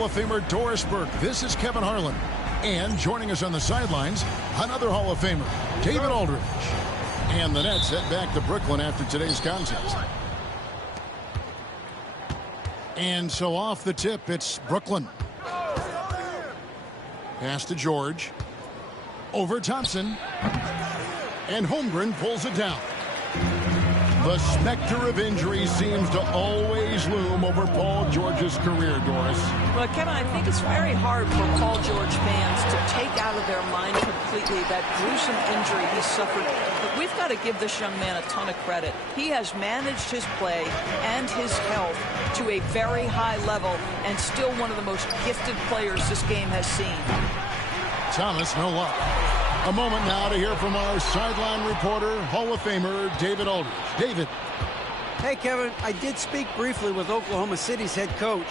Hall of Famer Doris Burke. This is Kevin Harlan. And joining us on the sidelines, another Hall of Famer, David Aldridge. And the Nets head back to Brooklyn after today's contest. And so off the tip, it's Brooklyn. Pass to George. Over Thompson. And Holmgren pulls it down. The specter of injury seems to always loom over Paul George's career, Doris. Well, Kevin, I think it's very hard for Paul George fans to take out of their mind completely that gruesome injury he suffered. But we've got to give this young man a ton of credit. He has managed his play and his health to a very high level and still one of the most gifted players this game has seen. Thomas, no luck. A moment now to hear from our sideline reporter, Hall of Famer David Aldridge. David. Hey, Kevin, I did speak briefly with Oklahoma City's head coach.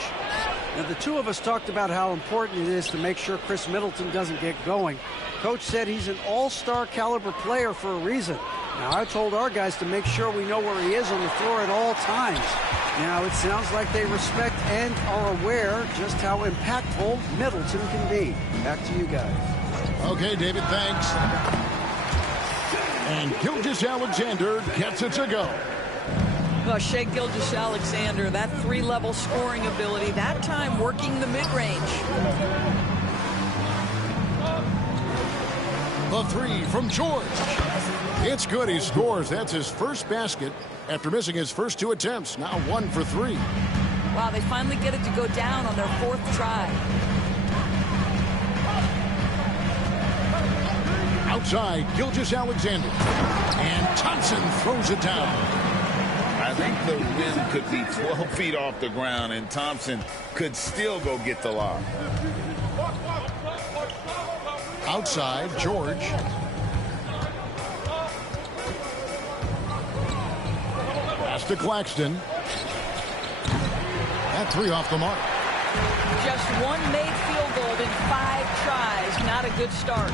Now, the two of us talked about how important it is to make sure Chris Middleton doesn't get going. Coach said he's an all-star caliber player for a reason. Now, I told our guys to make sure we know where he is on the floor at all times. Now, it sounds like they respect and are aware just how impactful Middleton can be. Back to you guys. Okay, David, thanks. And Gilgeous-Alexander gets it to go. Well, Shai Gilgeous-Alexander, that three-level scoring ability, that time working the mid-range. The three from George. It's good, he scores. That's his first basket after missing his first two attempts. Now 1 for 3. Wow, they finally get it to go down on their 4th try. Outside, Gilgeous-Alexander. And Thompson throws it down. I think the rim could be 12 feet off the ground, and Thompson could still go get the lob. Outside, George. Pass to Claxton. That three off the mark. Just one made field goal in 5 tries. Not a good start.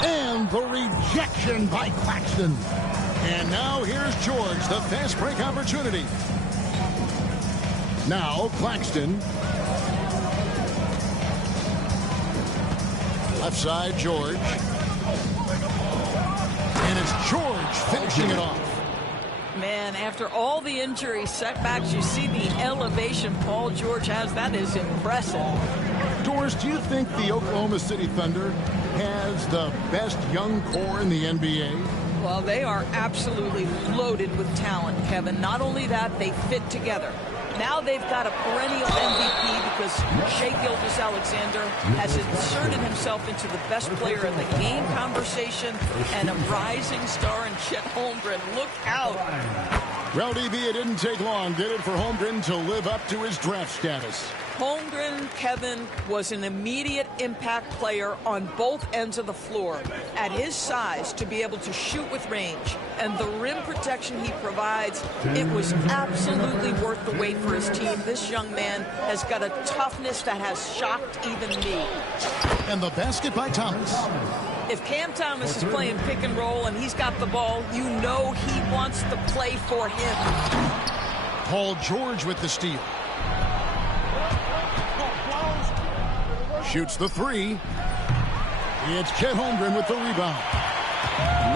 And the rejection by Claxton. And now here's George, the fast break opportunity. Now Claxton. Left side, George. And it's George finishing it off. Man, after all the injury setbacks, you see the elevation Paul George has. That is impressive. Doris, do you think the Oklahoma City Thunder has the best young core in the NBA? Well, they are absolutely loaded with talent, Kevin. Not only that, they fit together. Now they've got a perennial MVP because Shai Gilgeous-Alexander has inserted himself into the best player in the game conversation and a rising star in Chet Holmgren. Look out. Well, DB, it didn't take long, did it, for Holmgren to live up to his draft status? Holmgren, Kevin, was an immediate impact player on both ends of the floor. At his size, to be able to shoot with range and the rim protection he provides, it was absolutely worth the wait for his team. This young man has got a toughness that has shocked even me. And the basket by Thomas. If Cam Thomas is playing pick and roll and he's got the ball, you know he wants the play for him. Paul George with the steal. Shoots the three. It's Chet Holmgren with the rebound.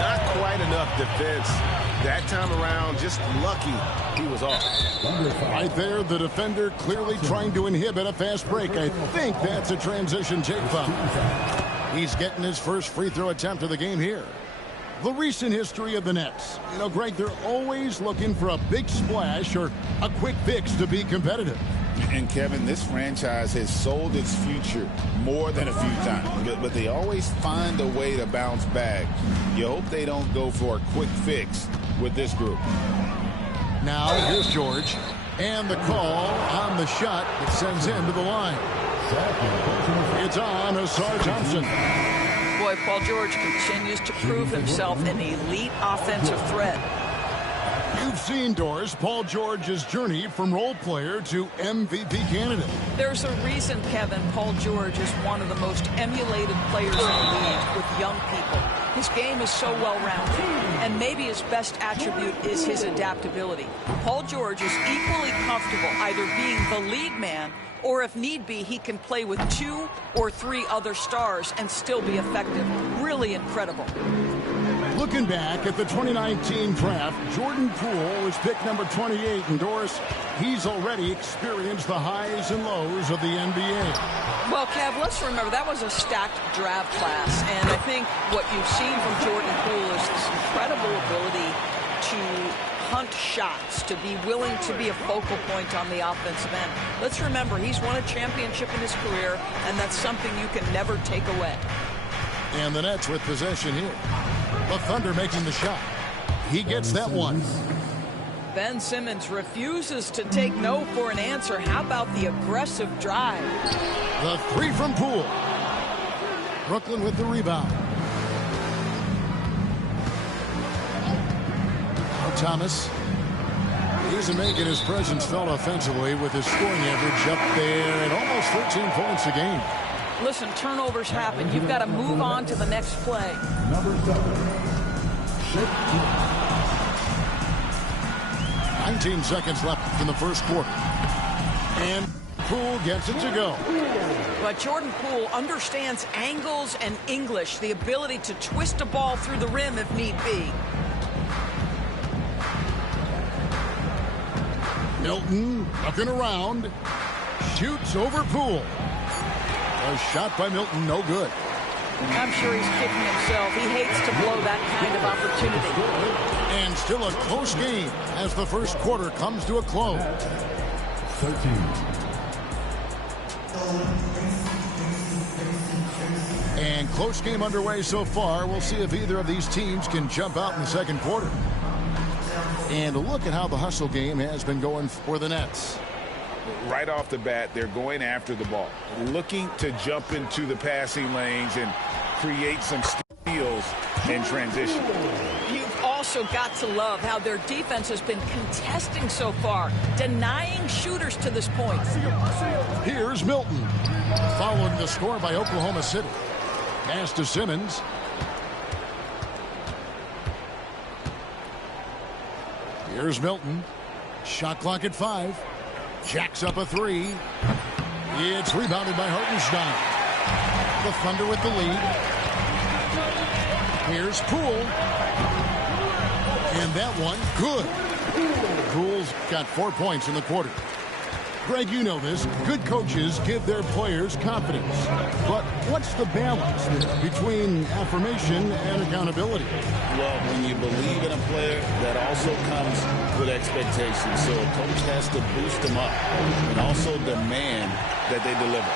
Not quite enough defense That time around, just lucky he was off. Right there, the defender clearly trying to inhibit a fast break. I think that's a transition take foul. He's getting his first free throw attempt of the game here. The recent history of the Nets. You know, Greg, they're always looking for a big splash or a quick fix to be competitive. And, Kevin, this franchise has sold its future more than a few times. But they always find a way to bounce back. You hope they don't go for a quick fix with this group. Now, here's George. And the call on the shot that sends him to the line. It's on Ausar Thompson. Boy, Paul George continues to prove himself an elite offensive threat. You've seen, Doris, Paul George's journey from role player to MVP candidate. There's a reason, Kevin, Paul George is one of the most emulated players in the league with young people. His game is so well-rounded, and maybe his best attribute is his adaptability. Paul George is equally comfortable either being the lead man, or if need be, he can play with 2 or 3 other stars and still be effective. Really incredible. Looking back at the 2019 draft, Jordan Poole was pick number 28, and Doris, he's already experienced the highs and lows of the NBA. Well, Kev, let's remember that was a stacked draft class, and I think what you've seen from Jordan Poole is this incredible ability to hunt shots, to be willing to be a focal point on the offensive end. Let's remember, he's won a championship in his career, and that's something you can never take away. And the Nets with possession here. The Thunder making the shot. He gets that one. Ben Simmons refuses to take no for an answer. How about the aggressive drive? The three from Poole. Brooklyn with the rebound. Now Thomas. He's making his presence felt offensively with his scoring average up there at almost 13 points a game. Listen, turnovers happen. You've got to move on to the next play. Number 7. 19 seconds left in the first quarter. And Poole gets it to go. But Jordan Poole understands angles and English, the ability to twist a ball through the rim if need be. Milton looking around. Shoots over Poole. A shot by Milton, no good. I'm sure he's kicking himself. He hates to blow that kind of opportunity. And still a close game as the first quarter comes to a close. 13. And close game underway so far. We'll see if either of these teams can jump out in the second quarter. And look at how the hustle game has been going for the Nets. Right off the bat, they're going after the ball, looking to jump into the passing lanes and create some steals in transition. You've also got to love how their defense has been contesting so far, denying shooters to this point. Here's Milton, following the score by Oklahoma City. Pass to Simmons. Here's Milton. Shot clock at 5. Jacks up a 3. It's rebounded by Hartenstein. The Thunder with the lead. Here's Poole. And that one, good. Poole's got 4 points in the quarter. Greg, you know this. Good coaches give their players confidence. But what's the balance between affirmation and accountability? Well, when you believe in a player, that also comes with expectations. So a coach has to boost them up and also demand that they deliver.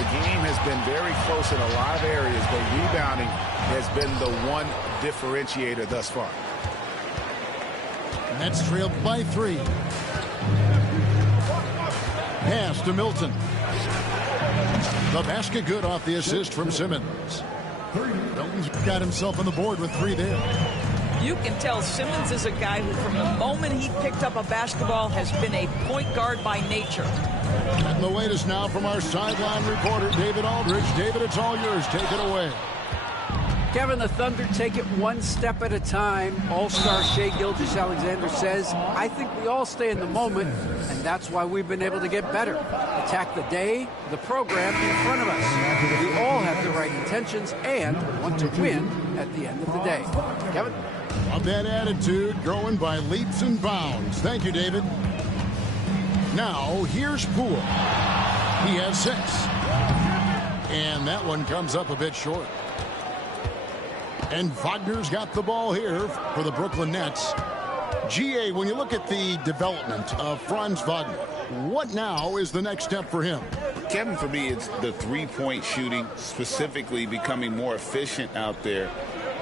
The game has been very close in a lot of areas, but rebounding has been the one differentiator thus far. Nets trailed by 3. Pass to Milton. The basket good off the assist from Simmons. Milton's got himself on the board with 3 there. You can tell Simmons is a guy who, from the moment he picked up a basketball, has been a point guard by nature. And the latest now from our sideline reporter, David Aldridge. David, it's all yours. Take it away. Kevin, the Thunder take it one step at a time. All-star Shai Gilgeous-Alexander says, I think we all stay in the moment, and that's why we've been able to get better. Attack the day, the program in front of us. We all have the right intentions and want to win at the end of the day. Kevin? Love that attitude, growing by leaps and bounds. Thank you, David. Now, here's Poole. He has 6. And that one comes up a bit short. And Wagner's got the ball here for the Brooklyn Nets. GA, when you look at the development of Franz Wagner, what now is the next step for him? Kevin, for me, it's the three-point shooting, specifically becoming more efficient out there.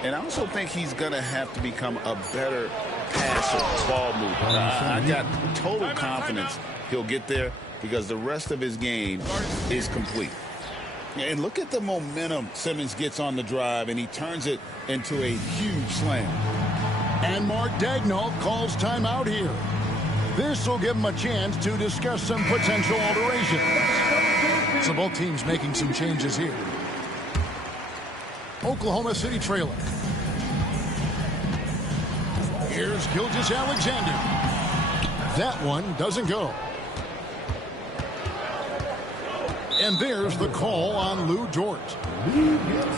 And I also think he's going to have to become a better passer, ball mover. I got total confidence he'll get there because the rest of his game is complete. And look at the momentum Simmons gets on the drive, and he turns it into a huge slam. And Mark Daigneault calls timeout here. This will give him a chance to discuss some potential alterations. So both teams making some changes here. Oklahoma City trailing. Here's Gilgeous-Alexander. That one doesn't go. And there's the call on Lou Dort.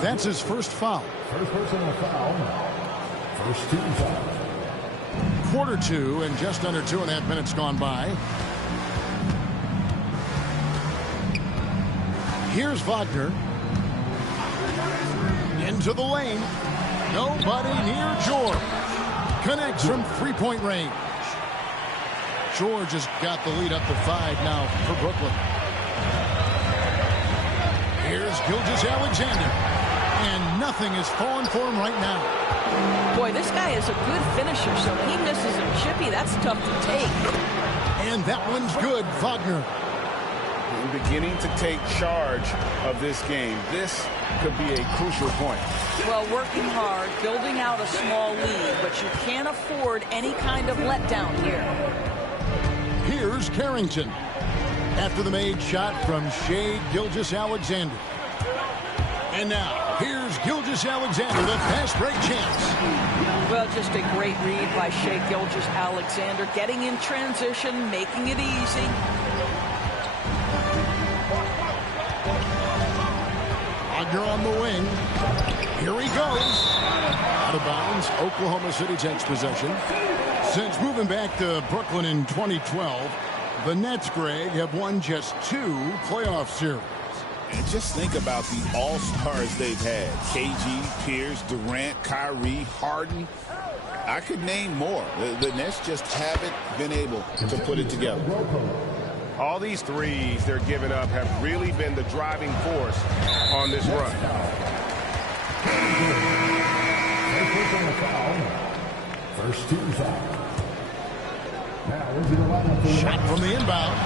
That's his first foul. First personal foul. First team foul. Quarter 2 and just under 2.5 minutes gone by. Here's Wagner. Into the lane. Nobody near George. Connects from three-point range. George has got the lead up to 5 now for Brooklyn. Here's Gilgeous-Alexander. And nothing is falling for him right now. Boy, this guy is a good finisher, so he misses a chippy. That's tough to take. And that one's good, Wagner. Beginning to take charge of this game. This could be a crucial point. Well, working hard, building out a small lead, but you can't afford any kind of letdown here. Here's Carrington. After the made shot from Shai Gilgeous-Alexander. And now, here's Gilgeous-Alexander, the fast break chance. Well, just a great read by Shai Gilgeous-Alexander, getting in transition, making it easy. Wagner on the wing. Here he goes. Out of bounds. Oklahoma City takes possession. Since moving back to Brooklyn in 2012, the Nets, Greg, have won just 2 playoff series. And just think about the all-stars they've had. KG, Pierce, Durant, Kyrie, Harden. I could name more. The Nets just haven't been able to put it together. All these threes they're giving up have really been the driving force on this run. First team foul. Shot from the inbound.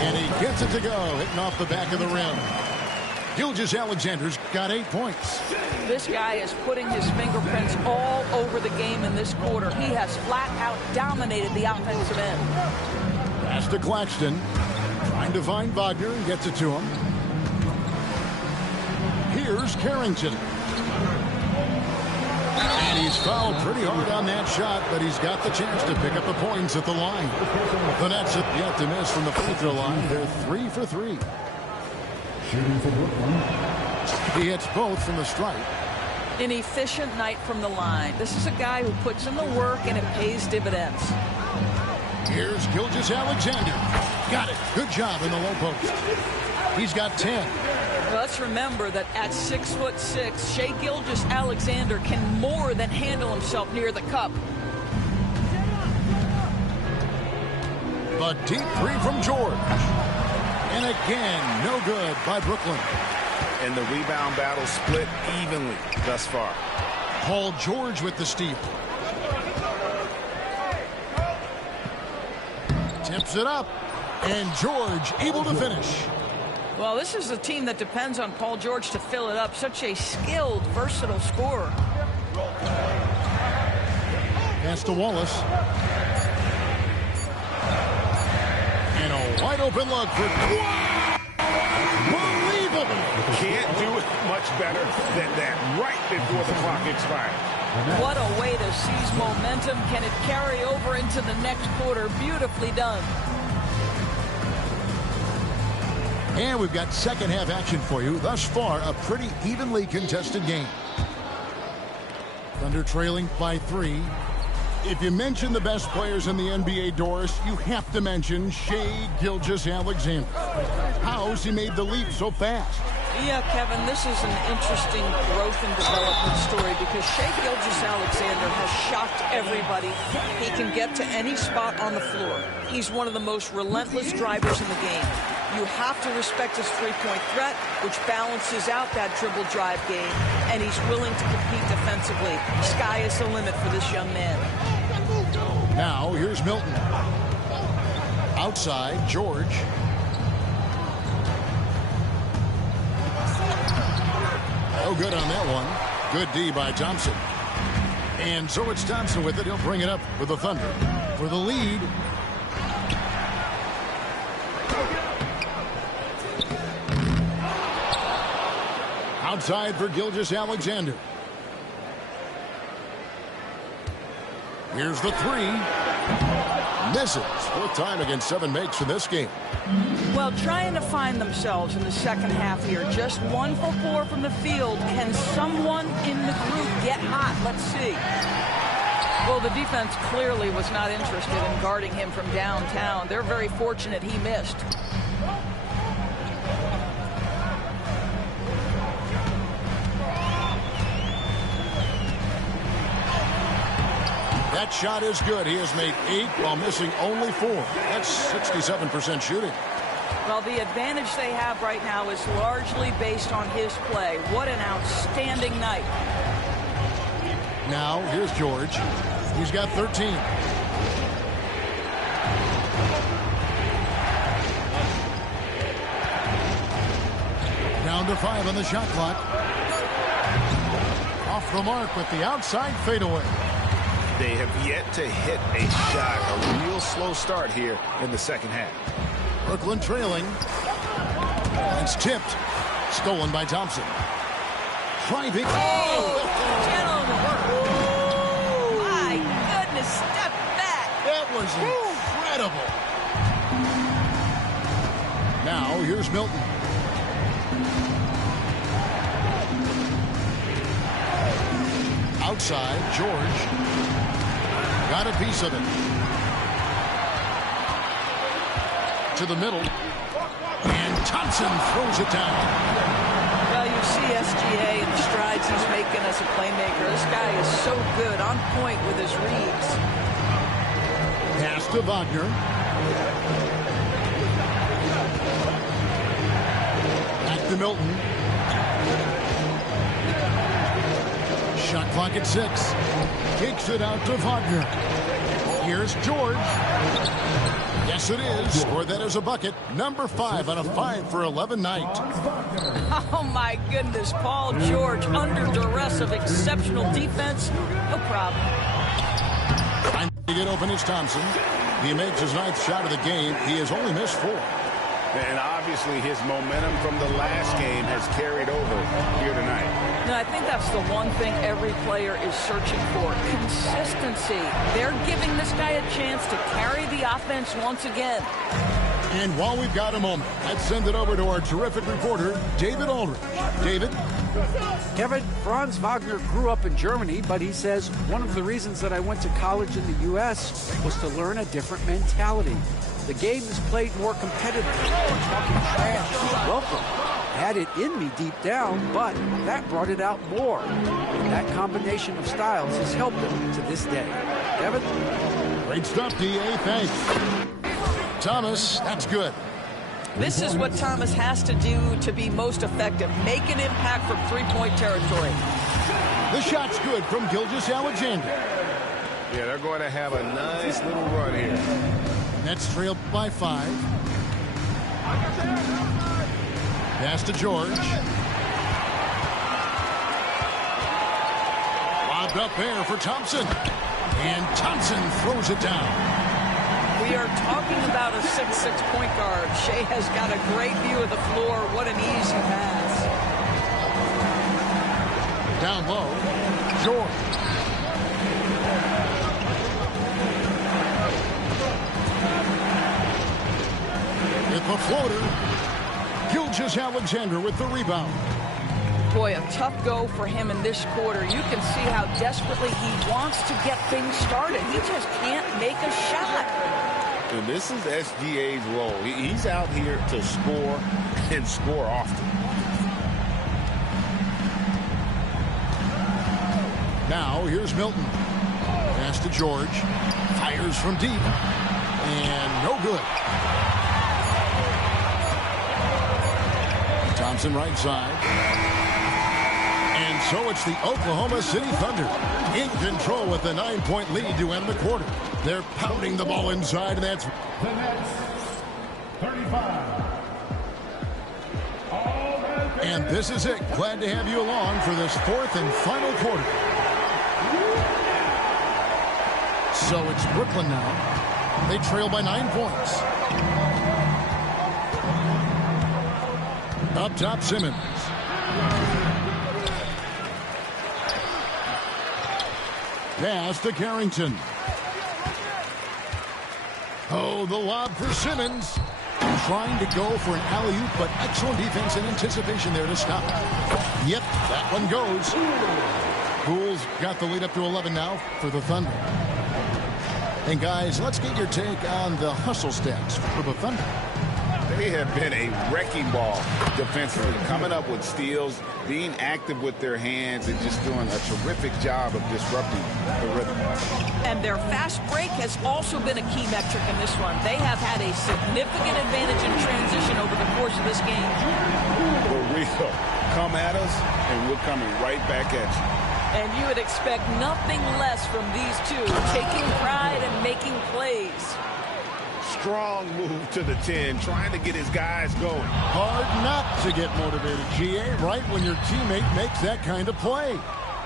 And he gets it to go. Hitting off the back of the rim. Gilgeous-Alexander's got 8 points. This guy is putting his fingerprints all over the game in this quarter. He has flat out dominated the offensive end. Pass to Claxton. Trying to find Wagner and gets it to him. Here's Carrington. And he's fouled pretty hard on that shot, but he's got the chance to pick up the points at the line. The Nets have yet to miss from the free throw line. They're 3 for 3. Shooting for Brooklyn. He hits both from the stripe. An efficient night from the line. This is a guy who puts in the work and it pays dividends. Here's Gilgeous-Alexander. Got it. Good job in the low post. He's got 10. Well, let's remember that at 6'6", Shai Gilgeous-Alexander can more than handle himself near the cup. The deep 3 from George. And again, no good by Brooklyn. And the rebound battle split evenly thus far. Paul George with the steal. Tips it up. And George able to finish. Well, this is a team that depends on Paul George to fill it up. Such a skilled, versatile scorer. Pass to Wallace. And a wide open look for unbelievable. Can't do it much better than that right before the clock expired. What a way to seize momentum. Can it carry over into the next quarter? Beautifully done. And we've got second half action for you. Thus far, a pretty evenly contested game. Thunder trailing by 3. If you mention the best players in the NBA, Doris, you have to mention Shai Gilgeous-Alexander. How's he made the leap so fast? Yeah, Kevin, this is an interesting growth and development story because Shai Gilgeous-Alexander has shocked everybody. He can get to any spot on the floor. He's one of the most relentless drivers in the game. You have to respect his three-point threat, which balances out that dribble drive game, and he's willing to compete defensively. Sky is the limit for this young man. Now, here's Milton. Outside, George. No good on that one. Good D by Thompson. And so it's Thompson with it. He'll bring it up for the Thunder for the lead. Outside for Gilgeous-Alexander. Here's the three. Misses. Fourth time against 7 makes in this game. Well, trying to find themselves in the second half here. Just 1 for 4 from the field. Can someone in the group get hot? Let's see. Well, the defense clearly was not interested in guarding him from downtown. They're very fortunate he missed. That shot is good. He has made 8 while missing only 4. That's 67% shooting. Well, the advantage they have right now is largely based on his play. What an outstanding night. Now, here's George. He's got 13. Down to 5 on the shot clock. Off the mark with the outside fadeaway. They have yet to hit a shot, a real slow start here in the second half. Brooklyn trailing. It's tipped. Stolen by Thompson. Driving. Oh, gentlemen. My goodness, step back. That was incredible. Now, here's Milton. Outside, George. Got a piece of it. To the middle. And Thompson throws it down. Well, you see SGA and the strides he's making as a playmaker. This guy is so good, on point with his reads. Pass to Wagner. Back to Milton. Shot clock at 6. Kicks it out to Wagner. Here's George. Yes, it is. Score that as a bucket. Number 5 on a 5 for 11 night. Oh, my goodness. Paul George under duress of exceptional defense. No problem. Trying to get open is Thompson. He makes his 9th shot of the game. He has only missed 4. And obviously his momentum from the last game has carried over here tonight. No, I think that's the one thing every player is searching for. Consistency. They're giving this guy a chance to carry the offense once again. And while we've got a moment, let's send it over to our terrific reporter, David Aldridge. David? Kevin, Franz Wagner grew up in Germany, but he says one of the reasons that I went to college in the U.S. was to learn a different mentality. The game is played more competitively. Talking trash. Welcome. Had it in me deep down, but that brought it out more. That combination of styles has helped him to this day. Kevin? Great stuff, D.A. Thanks. Thomas, that's good. This is what Thomas has to do to be most effective. Make an impact from three-point territory. The shot's good from Gilgeous-Alexander. Yeah, they're going to have a nice little run here. Nets trailed by 5. Pass to George. Lobbed up there for Thompson. And Thompson throws it down. We are talking about a 6'6" point guard. Shai has got a great view of the floor. What an easy pass. Down low, George. With the floater, Gilgeous-Alexander with the rebound. Boy, a tough go for him in this quarter. You can see how desperately he wants to get things started. He just can't make a shot. And this is SGA's role. He's out here to score and score often. Now, here's Milton. Pass to George. Fires from deep. And no good. Thompson right side. And so it's the Oklahoma City Thunder in control with a 9-point lead to end the quarter. They're pounding the ball inside, and that's The Nets, 35. And this is it. Glad to have you along for this fourth and final quarter. So it's Brooklyn now. They trail by 9 points. Up top, Simmons. Pass to Carrington. Oh, the lob for Simmons. Trying to go for an alley-oop, but excellent defense and anticipation there to stop. Yep, that one goes. Bulls got the lead up to 11 now for the Thunder. And guys, let's get your take on the hustle stats for the Thunder. They have been a wrecking ball defensively, coming up with steals, being active with their hands, and just doing a terrific job of disrupting the rhythm. And their fast break has also been a key metric in this one. They have had a significant advantage in transition over the course of this game. For real. Come at us, and we're coming right back at you. And you would expect nothing less from these two, taking pride and making plays. Strong move to the 10, trying to get his guys going. Hard not to get motivated, GA, right when your teammate makes that kind of play.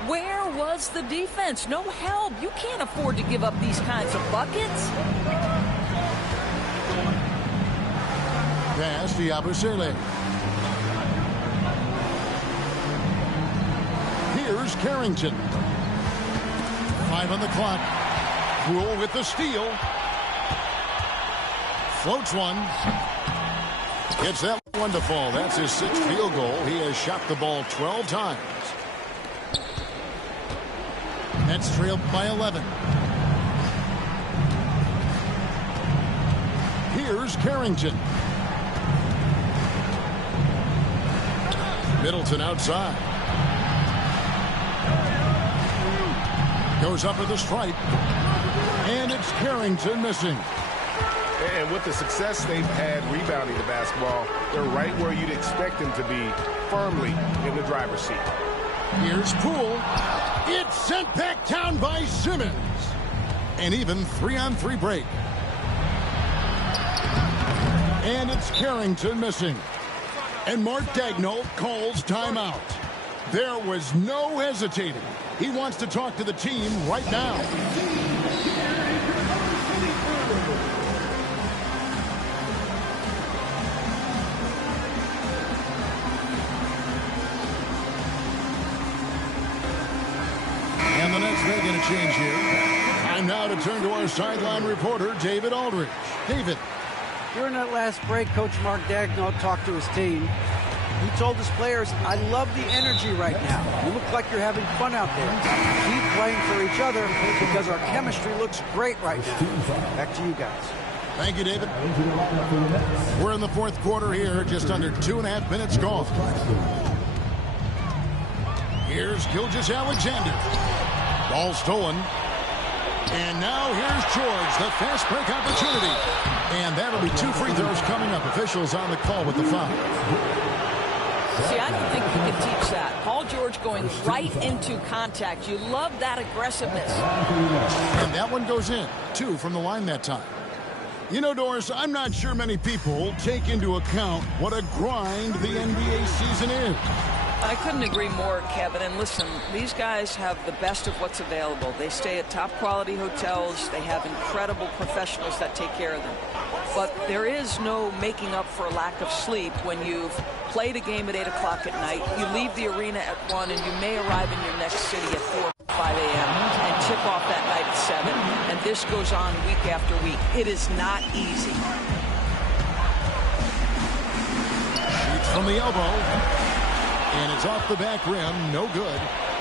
Where was the defense? No help. You can't afford to give up these kinds of buckets. Pass to Yabusele. Here's Carrington. 5 on the clock. Rule with the steal. Floats one. Gets that one to fall. That's his 6th field goal. He has shot the ball 12 times. Nets trailed by 11. Here's Carrington. Middleton outside. Goes up with a stripe. And it's Carrington missing. And with the success they've had rebounding the basketball, they're right where you'd expect them to be, firmly in the driver's seat. Here's Poole. It's sent back down by Simmons. An even 3-on-3 break. And it's Carrington missing. And Mark Daigneault calls timeout. There was no hesitating. He wants to talk to the team right now. And the Nets making a change here. Time now to turn to our sideline reporter, David Aldridge. David. During that last break, Coach Mark Daigneault talked to his team. He told his players, I love the energy right now. You look like you're having fun out there. Keep playing for each other because our chemistry looks great right now. Back to you guys. Thank you, David. We're in the fourth quarter here, just under 2.5 minutes gone. Here's Gilgeous-Alexander. Ball stolen. And now here's George, the fast break opportunity. And that'll be 2 free throws coming up. Officials on the call with the foul. See, I don't think you can teach that. Paul George going right into contact. You love that aggressiveness. And that one goes in. 2 from the line that time. You know, Doris, I'm not sure many people take into account what a grind the NBA season is. I couldn't agree more, Kevin. And listen, these guys have the best of what's available. They stay at top quality hotels. They have incredible professionals that take care of them. But there is no making up for a lack of sleep when you've played a game at 8 o'clock at night. You leave the arena at 1, and you may arrive in your next city at 4 or 5 a.m. and tip off that night at 7. And this goes on week after week. It is not easy. Shoots from the elbow. And it's off the back rim. No good.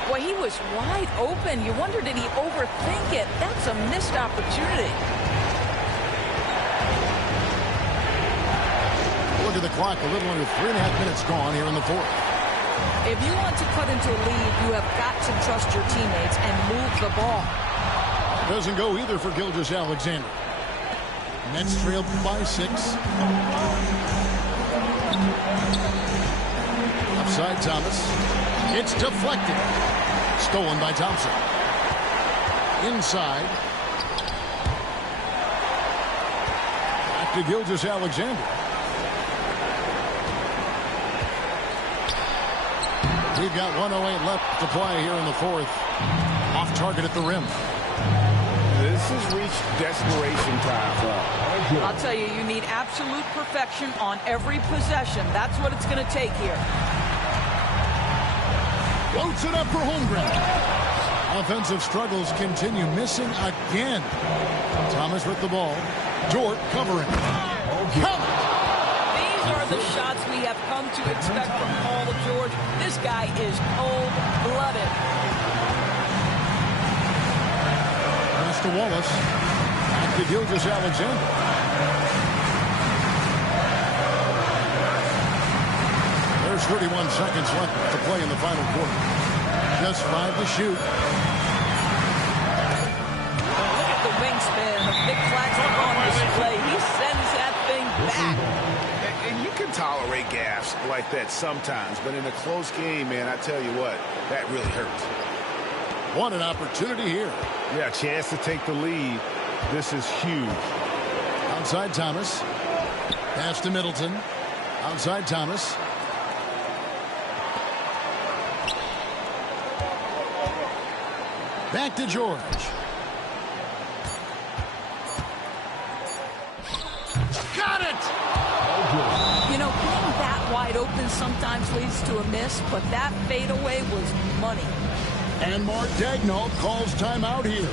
Boy, he was wide open. You wonder, did he overthink it? That's a missed opportunity. Look at the clock. A little under 3.5 minutes gone here in the fourth. If you want to cut into a lead, you have got to trust your teammates and move the ball. Doesn't go either for Gilgeous-Alexander. Nets trailed by 6. Upside Thomas. It's deflected. Stolen by Thompson. Inside. Back to Gilgeous-Alexander. We've got 1:08 left to play here in the fourth. Off target at the rim. This has reached desperation time for him. I'll tell you, you need absolute perfection on every possession. That's what it's going to take here. Floats it up for Holmgren. Offensive struggles continue. Missing again. Thomas with the ball. Dort covering. Count. These are the shots we have come to expect from Paul George. This guy is cold-blooded. Pass to Wallace. Back to Gilgeous-Alexander. There's 31 seconds left to play in the final quarter. Just 5 to shoot. Look at the wingspan. The big flags are on display. He sends that thing back. And you can tolerate gaffes like that sometimes, but in a close game, man, I tell you what, that really hurts. What an opportunity here. Yeah, a chance to take the lead. This is huge. Outside Thomas. Pass to Middleton. Outside Thomas. Back to George. Got it! You know, being that wide open sometimes leads to a miss, but that fadeaway was money. And Mark Daigneault calls timeout here.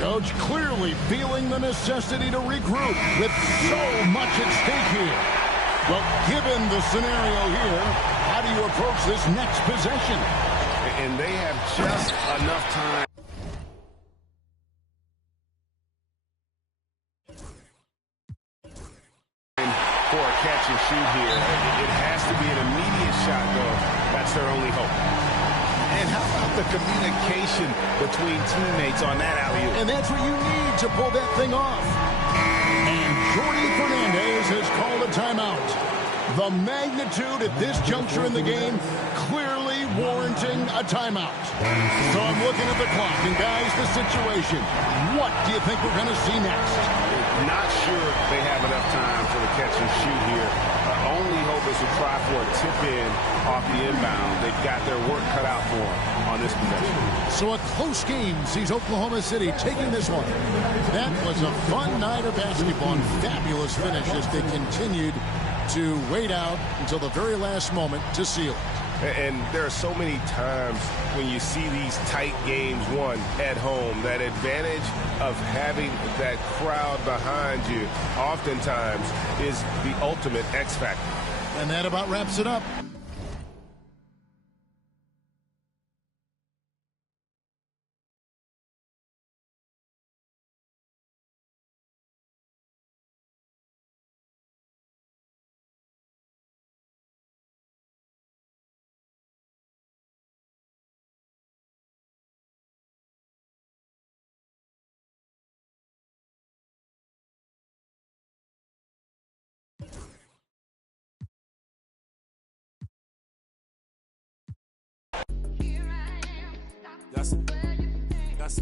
Coach clearly feeling the necessity to regroup with so much at stake here. Well, given the scenario here, how do you approach this next possession? And they have just enough time. For a catch and shoot here. It has to be an immediate shot, though. That's their only hope. And how about the communication between teammates on that alley-oop? And that's what you need to pull that thing off. And Jordi Fernandez has called a timeout. The magnitude at this juncture in the game clearly warranting a timeout. So I'm looking at the clock, and guys, the situation. What do you think we're going to see next? Not sure they have enough time for the catch and shoot here. Only hope is to try for a tip-in off the inbound. They've got their work cut out for them on this possession. So a close game sees Oklahoma City taking this one. That was a fun night of basketball and fabulous finish as they continued to wait out until the very last moment to seal it. And there are so many times when you see these tight games won at home, that advantage of having that crowd behind you oftentimes is the ultimate X factor. And that about wraps it up. Gus.